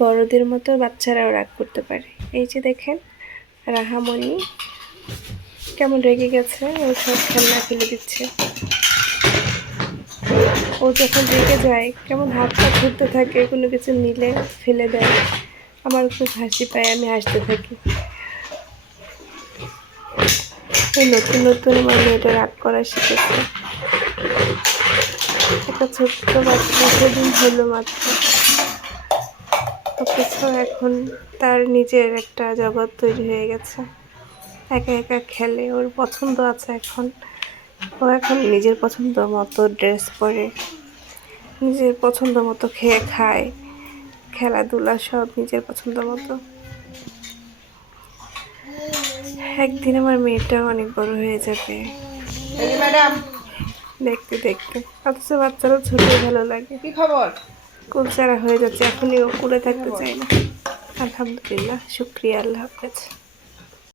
বড়দের মতো বাচ্চারাও রাগ করতে পারে। এই যে দেখেন, রাহামণি কেমন রেগে গেছে, ও সব খেলনা ফেলে দিচ্ছে। ও যখন রেগে যায়, কেমন হাত পা ধরতে থাকে, কোনো কিছু নিলে ফেলে দেয়। আমার খুব হাসি পায়, আমি হাসতে থাকি। নতুন নতুন আমার মেয়েটা রাগ করা শিখেছে। একটা ছোট্ট বাচ্চা, সেদিন হলো মাত্র। অথচ এখন তার নিজের একটা জগৎ তৈরি হয়ে গেছে। একা একা খেলে ওর পছন্দ আছে এখন। ও এখন নিজের পছন্দ মতো ড্রেস পরে নিজের পছন্দ মতো খেয়ে খায় খেলাধুলা সব নিজের পছন্দ মতো। একদিন আমার মেয়েটা অনেক বড় হয়ে যাবে। ম্যাডাম। দেখতে দেখতে। অথচ বাচ্চারা ছোটই ভালো লাগে। কি খবর? কুলচারা হয়ে যাচ্ছে এখনই ও কুলে থাকতে চাই না। আলহামদুলিল্লাহ শুক্রিয়া আল্লাহ হাফেজ।